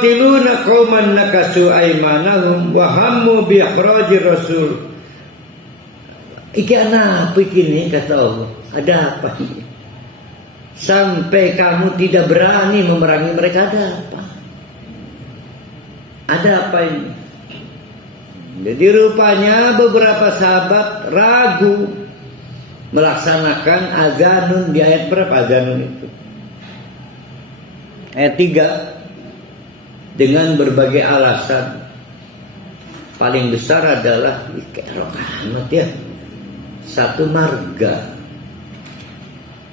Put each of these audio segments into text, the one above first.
tuqatiluna qauman nakasu aymanahum wa hammu bi ikhrajir rasul. Iki apa ini kata Allah? Ada apa ini? Sampai kamu tidak berani memerangi mereka, ada apa? Ada apa ini? Jadi rupanya beberapa sahabat ragu melaksanakan azanun di ayat berapa azanun itu? Ayat 3 dengan berbagai alasan. Paling besar adalah kerok Ahmad ya. Satu marga.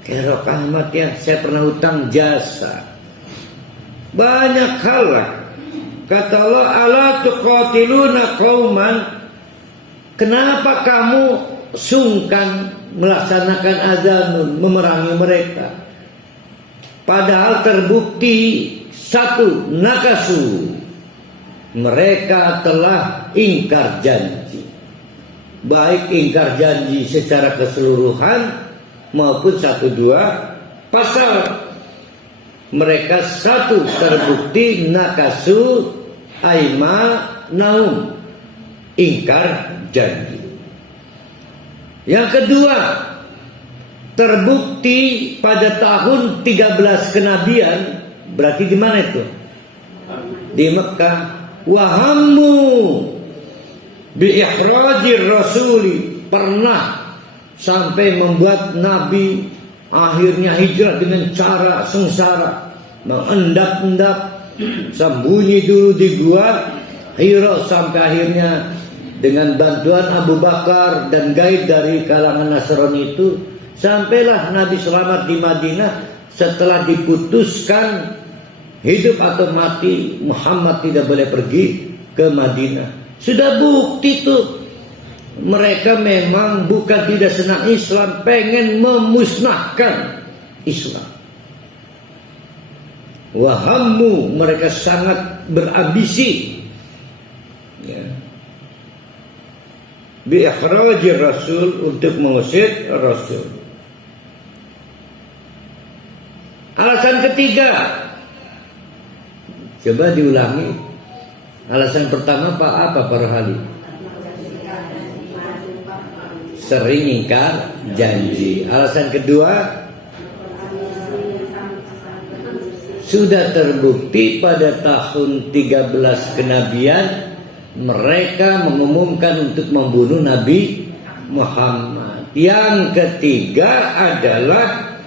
Kerok Ahmad ya, saya pernah hutang jasa. Banyak hal lah. Kata Allah, ala tuqatiluna qauman, kenapa kamu sungkan melaksanakan azanun, memerangi mereka? Padahal terbukti satu, nakasu, mereka telah ingkar janji. Baik ingkar janji secara keseluruhan maupun 1-2 pasal. Mereka satu terbukti nakasu aimanahum, ingkar janji. Yang kedua, terbukti pada tahun 13 kenabian, berarti di mana itu? Di Mekah. Wahammu bi ikhrajir rasuli, pernah sampai membuat Nabi akhirnya hijrah dengan cara sengsara, mengendap-endap, sembunyi dulu di gua Hira sampai akhirnya dengan bantuan Abu Bakar dan gaib dari kalangan Nasrani itu sampailah Nabi selamat di Madinah setelah diputuskan hidup atau mati Muhammad tidak boleh pergi ke Madinah. Sudah bukti tuh. Mereka memang bukan tidak senang Islam, pengen memusnahkan Islam. Wahammu, mereka sangat berambisi ya, bi ikhrajir rasul, untuk mengusir Rasul. Alasan ketiga, coba diulangi. Alasan pertama apa para ahli? Sering ingkar janji. Alasan kedua, sudah terbukti pada tahun 13 kenabian mereka mengumumkan untuk membunuh Nabi Muhammad. Yang ketiga adalah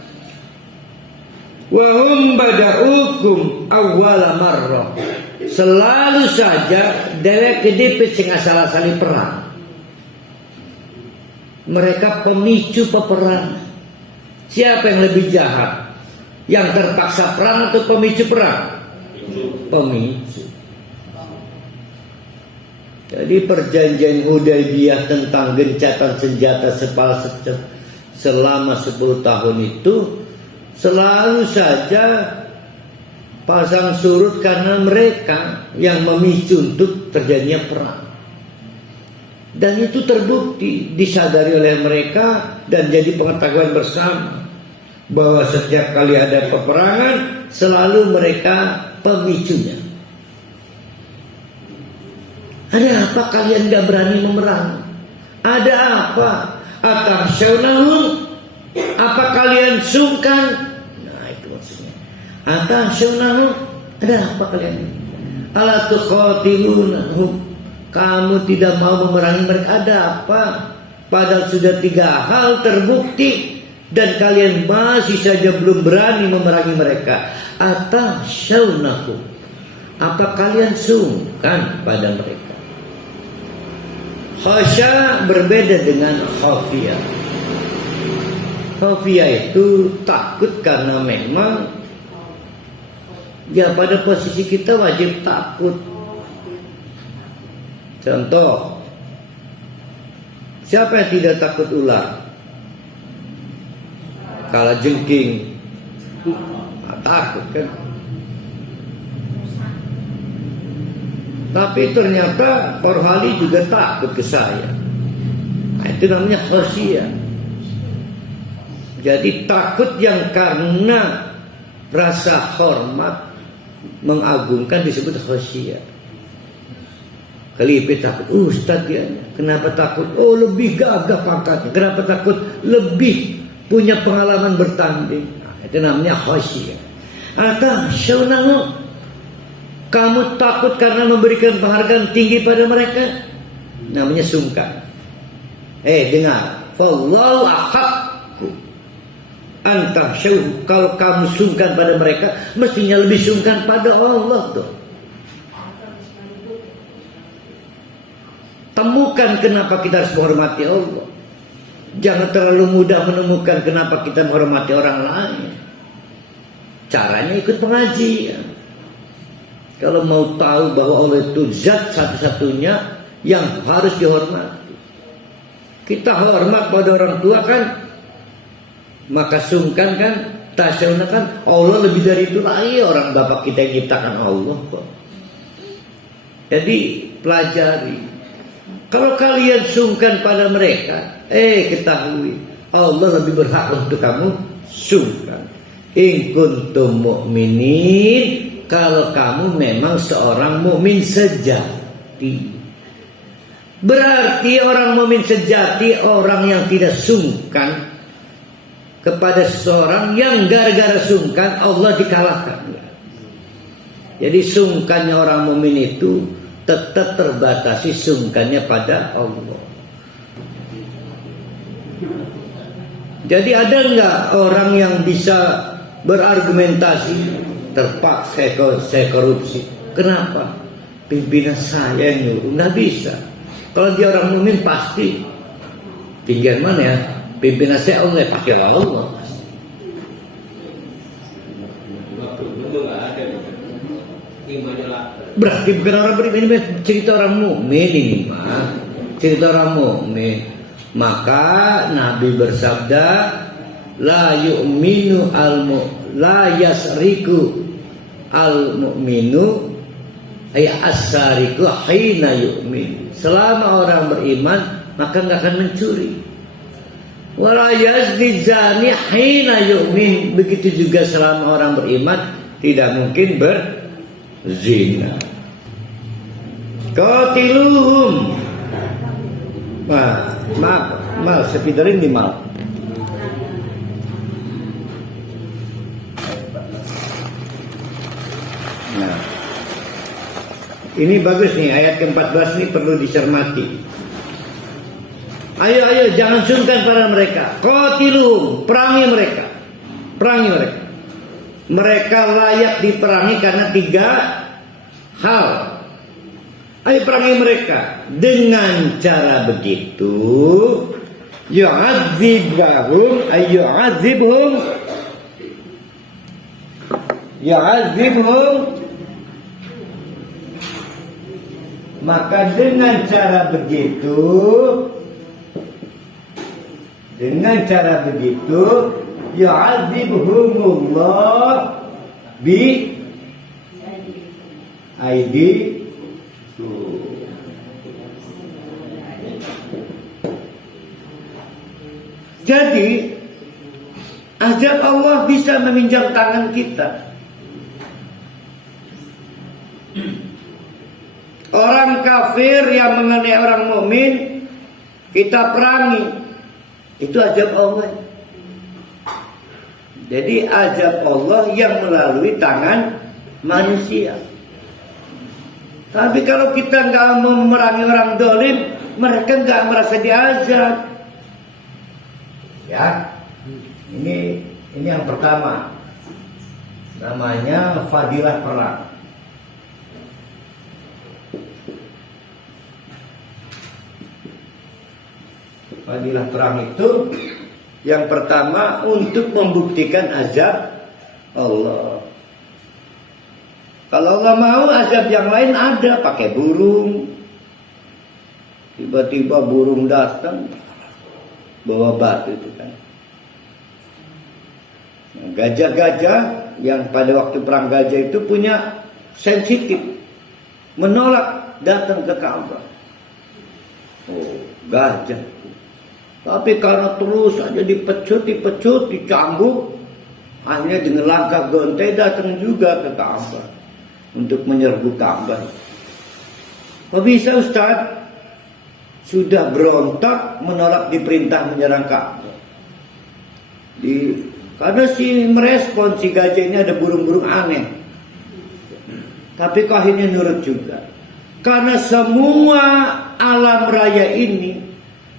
wahum bada'ukum awwala marrah, selalu saja dewek kedipit sing asal-asali perang. Mereka pemicu peperangan. Siapa yang lebih jahat? Yang terpaksa perang atau pemicu perang? Pemicu. Jadi perjanjian Hudaybiyah tentang gencatan senjata selama 10 tahun itu selalu saja pasang surut karena mereka yang memicu untuk terjadinya perang. Dan itu terbukti, disadari oleh mereka dan jadi pengetahuan bersama bahwa setiap kali ada peperangan selalu mereka pemicunya. Ada apa kalian tidak berani memerangi? Ada apa? Atahsyawnahum, apa kalian sungkan? Nah itu maksudnya. Atahsyawnahum, ada apa kalian? Ala tuqatilunahum, kamu tidak mau memerangi mereka, ada apa? Padahal sudah 3 hal terbukti dan kalian masih saja belum berani memerangi mereka. Atahsyawnahum, apa kalian sungkan pada mereka? Khasya berbeda dengan khafiyah. Khafiyah itu takut karena memang ya pada posisi kita wajib takut. Contoh, siapa yang tidak takut ular? Kalau jengking, takut kan? Tapi ternyata Porhali juga takut ke saya. Nah, itu namanya khasyiyah. Jadi takut yang karena rasa hormat, mengagungkan disebut khasyiyah. Kelipe takut, Ustaz ya, kenapa takut? Oh, lebih gagah pangkatnya. Kenapa takut? Lebih punya pengalaman bertanding. Nah, itu namanya khasyiyah. Atau syaunahu, kamu takut karena memberikan penghargaan tinggi pada mereka, namanya sungkan. Dengar, wallahu ahaqqu anta syauh. Kalau kamu sungkan pada mereka, mestinya lebih sungkan pada Allah tuh. Temukan kenapa kita harus menghormati Allah. Jangan terlalu mudah menemukan kenapa kita menghormati orang lain. Caranya ikut pengajian. Kalau mau tahu bahwa Allah itu zat satu-satunya yang harus dihormati. Kita hormat pada orang tua kan, maka sungkan kan, tasyawna kan, Allah lebih dari itu lagi. Orang bapak kita yang ciptakan Allah kok. Jadi pelajari. Kalau kalian sungkan pada mereka, ketahui Allah lebih berhak untuk kamu sungkan. In kuntum mu'minin, kalau kamu memang seorang mukmin sejati. Berarti orang mukmin sejati orang yang tidak sungkan kepada seseorang yang gara-gara sungkan Allah dikalahkan. Jadi sungkannya orang mukmin itu tetap terbatasi sungkannya pada Allah. Jadi ada enggak orang yang bisa berargumentasi terpaksa saya korupsi? Kenapa? Pimpinan saya yang nyuruh. Nggak bisa. Kalau dia orang mukmin pasti tinggal mana ya? Pimpinan saya Allah, pasti Allah. Berarti bukan orang beriman, cerita orang mukmin ini mah, cerita orang mukmin. Maka Nabi bersabda, la yu'minu la yasriku al mu'minu ay asariku hina yu'min. Selama orang beriman maka nggak akan mencuri. Wala yazni zani hina yu'min. Begitu juga selama orang beriman tidak mungkin berzina. Qatiluhum. Maaf, sepidarin di maaf. Nah, ini bagus nih, ayat ke-14 ini perlu dicermati. Ayo, jangan sungkan pada mereka. Qatiluhum, perangi mereka. Perangi mereka. Mereka layak diperangi karena 3 hal. Ayo perangi mereka. Dengan cara begitu, yu'adzibhum, maka dengan cara begitu yu'adzibhumullah bi aidi. Jadi azab Allah bisa meminjam tangan kita. Orang kafir yang mengenai orang mukmin kita perangi, itu azab Allah. Jadi azab Allah yang melalui tangan manusia. Tapi kalau kita nggak memerangi orang dolim, mereka nggak merasa diazab. Ya, ini yang pertama, namanya fadilah perang. Fadilah perang itu yang pertama untuk membuktikan azab Allah. Kalau Allah mau azab yang lain ada, pakai burung. Tiba-tiba burung datang bawa batu itu kan. Gajah-gajah yang pada waktu perang gajah itu punya sensitif, menolak datang ke Ka'bah. Oh, gajah. Tapi karena terus aja dipecut, dicambuk, akhirnya dengan langkah gontai datang juga ke Ka'bah. untuk menyerbu Ka'bah. Kok bisa Ustaz? Sudah berontak menolak diperintah menyerang Ka'bah. Karena si merespon si gajah ini ada burung-burung aneh. Tapi kok akhirnya nurut juga. Karena semua alam raya ini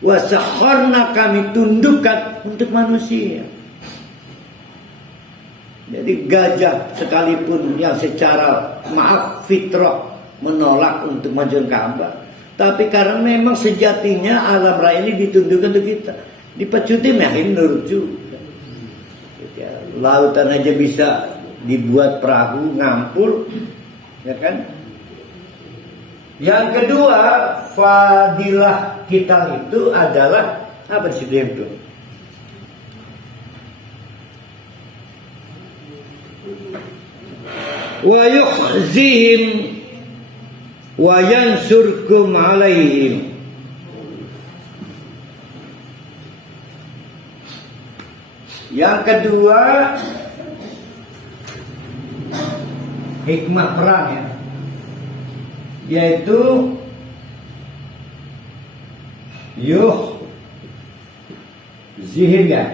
wasakharna kami tundukkan untuk manusia. Jadi gajah sekalipun yang secara fitrah menolak untuk maju Ka'bah, tapi karena memang sejatinya alam raya ini ditundukkan untuk kita, dipecuti makin nurut juga. Lautan aja bisa dibuat perahu ngampul, ya kan? Yang kedua, fadilah kita itu adalah apa sih itu? Wa yukhzihim wa yansurkum alaihim. Yang kedua, hikmah perang ya, yaitu zihir ya,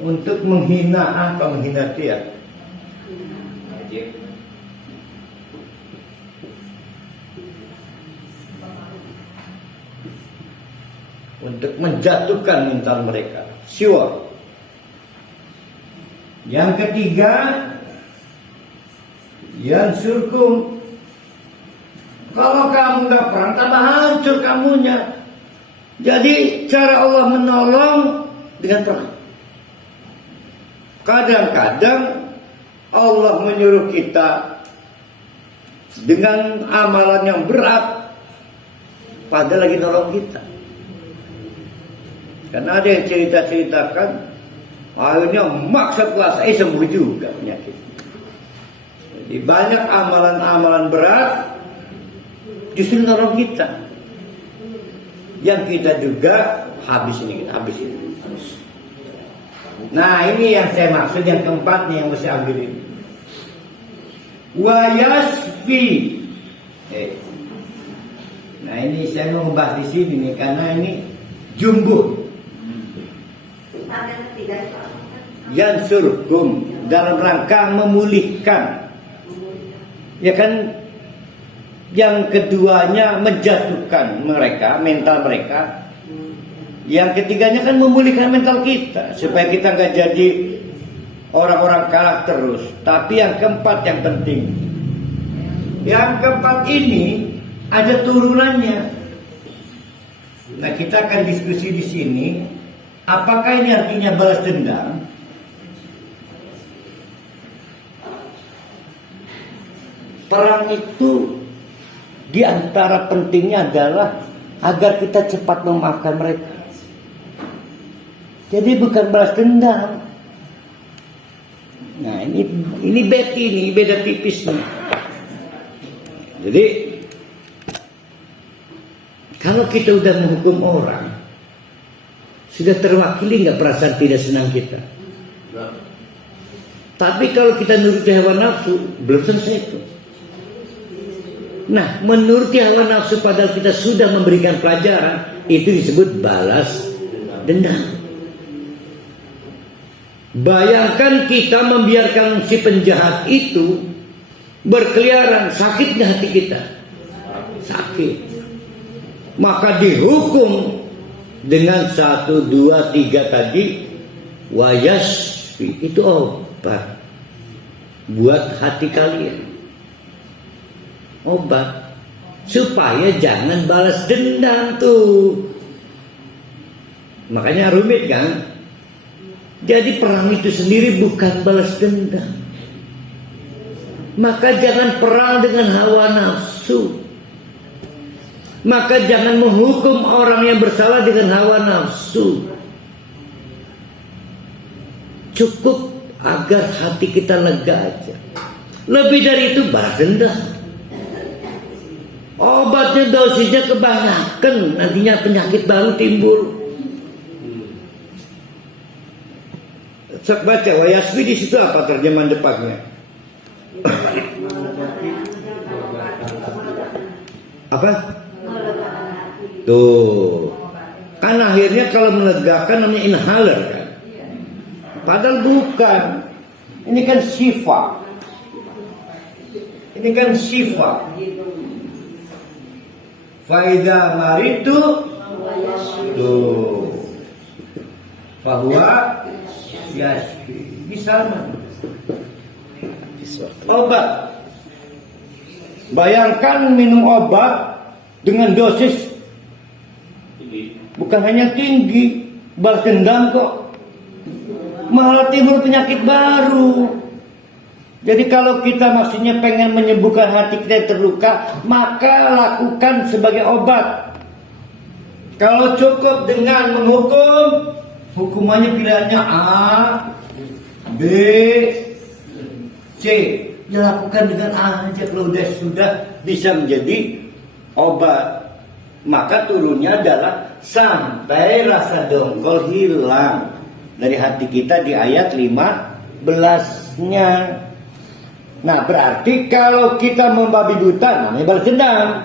untuk menghina dia. Untuk menjatuhkan mental mereka. Sure. Yang ketiga, yansurkum. Kalau kamu nggak perang, tambah hancur kamunya. Jadi cara Allah menolong dengan perang. Kadang-kadang Allah menyuruh kita dengan amalan yang berat, padahal lagi nolong kita. Karena ada yang cerita-ceritakan akhirnya maksa puasa, sembuh juga penyakit. Jadi banyak amalan-amalan berat justru nolong kita. Yang kita juga habis ini. Nah ini yang saya maksud, yang keempat nih yang mesti ambil ini. Wayasfi. Nah ini saya mau membahas di sini nih karena ini jumbo. Yansurkum dalam rangka memulihkan. Ya kan, yang keduanya menjatuhkan mereka, mental mereka. Yang ketiganya kan memulihkan mental kita supaya kita nggak jadi orang-orang kalah terus. Tapi yang keempat yang penting. Yang keempat ini ada turunannya. Nah kita akan diskusi di sini. Apakah ini artinya balas dendam? Perang itu di antara pentingnya adalah agar kita cepat memaafkan mereka. Jadi bukan balas dendam. Nah ini beda tipis nih. Jadi kalau kita udah menghukum orang, sudah terwakili nggak perasaan tidak senang kita? Tapi kalau kita nuruti hawa nafsu, belum selesai itu. Nah, menuruti hawa nafsu padahal kita sudah memberikan pelajaran, itu disebut balas dendam. Bayangkan kita membiarkan si penjahat itu berkeliaran, sakit nggak hati kita? Sakit. Maka dihukum dengan 1, 2, 3 tadi, wayasfi, itu obat buat hati kalian. Obat supaya jangan balas dendam tuh. Makanya rumit kan? Jadi perang itu sendiri bukan balas dendam. Maka jangan perang dengan hawa nafsu. Maka jangan menghukum orang yang bersalah dengan hawa nafsu. Cukup agar hati kita lega aja. Lebih dari itu balas dendam. Obatnya dosisnya kebanyakan, nantinya penyakit baru timbul. Saya baca wayasfi di situ apa terjemahan depannya? Apa? Tuh. Kan akhirnya kalau melegakan namanya inhaler kan. Padahal bukan. Ini kan syifa. Ini kan syifa. Faida maritu tuh. Fahuwa yashfi. Bisa mah. Obat. Bayangkan minum obat dengan dosis bukan hanya tinggi, balas dendam kok. Malah timbul penyakit baru. Jadi kalau kita maksudnya pengen menyembuhkan hati kita yang terluka, maka lakukan sebagai obat. Kalau cukup dengan menghukum, hukumannya pilihannya A, B, C. Ya lakukan dengan A aja. Kalau sudah bisa menjadi obat, maka turunnya adalah sampai rasa dongkol hilang dari hati kita di ayat 15-nya. Nah berarti kalau kita membabi buta namanya balas dendam.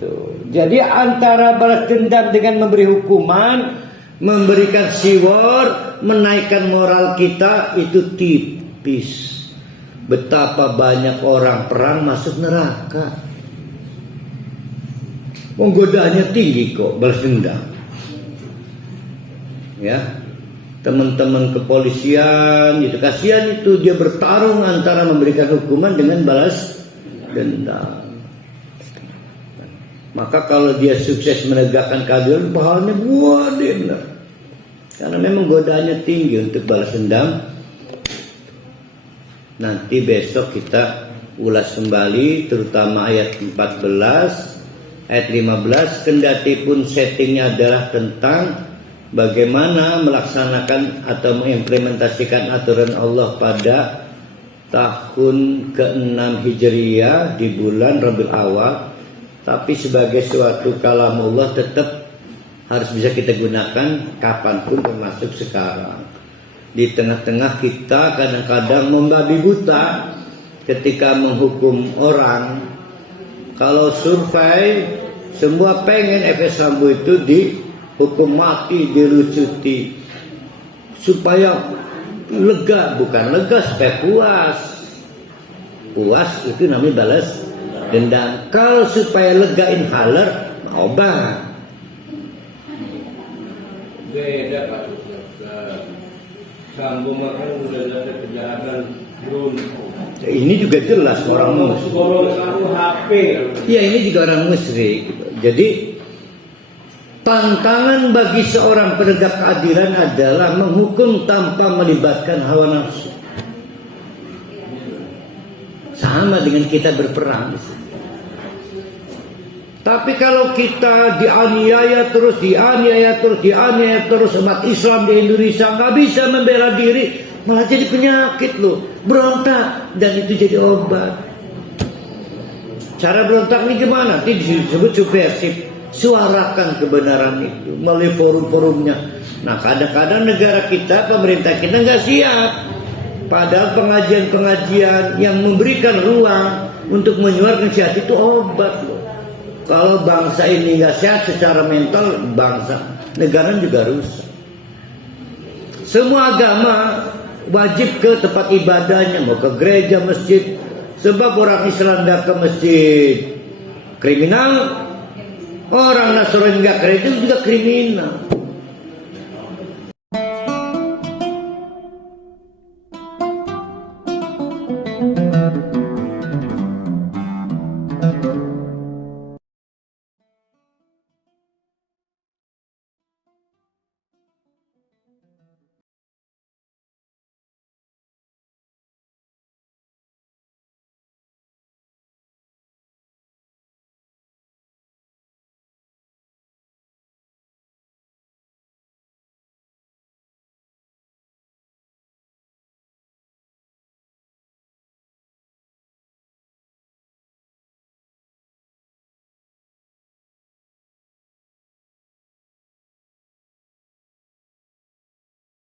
Tuh. Jadi antara balas dendam dengan memberi hukuman, memberikan siwar, menaikkan moral kita itu tipis. Betapa banyak orang perang masuk neraka. Menggodaannya tinggi kok balas dendam. Ya, teman-teman kepolisian itu kasihan itu dia bertarung antara memberikan hukuman dengan balas dendam. Maka kalau dia sukses menegakkan keadilan, pahalanya gede benar. Karena memang godaannya tinggi untuk balas dendam. Nanti besok kita ulas kembali terutama ayat 14, ayat 15. Kendati pun settingnya adalah tentang bagaimana melaksanakan atau mengimplementasikan aturan Allah pada tahun ke-6 Hijriyah di bulan Rabiul Awal. Tapi sebagai suatu kalam Allah tetap harus bisa kita gunakan kapanpun termasuk sekarang. Di tengah-tengah kita kadang-kadang membabi buta ketika menghukum orang. Kalau survei semua pengen Efes Sambo itu dihukum mati, dilucuti supaya lega, bukan lega supaya puas. Puas itu namanya balas dendam. Kalau supaya lega inhaler, obat. Beda Pak. Sambo makan udah ada kejahatan drone. Ini juga jelas orang musyrik. HP. Iya, ini juga orang musyrik. Jadi tantangan bagi seorang penegak keadilan adalah menghukum tanpa melibatkan hawa nafsu. Sama dengan kita berperang. Tapi kalau kita dianiaya terus umat Islam di Indonesia nggak bisa membela diri, malah jadi penyakit loh, berontak, dan itu jadi obat. Cara berontak ini gimana? Nanti disebut subversif. Suarakan kebenaran itu melalui forum-forumnya. Nah kadang-kadang negara kita, pemerintah kita nggak siap. Padahal pengajian-pengajian yang memberikan ruang untuk menyuarakan sihat itu obat loh. Kalau bangsa ini nggak sehat secara mental, bangsa negara juga rusak. Semua agama wajib ke tempat ibadahnya, mau ke gereja, masjid. Sebab orang Islam nggak ke masjid kriminal, orang Nasrani nggak ke gereja juga kriminal.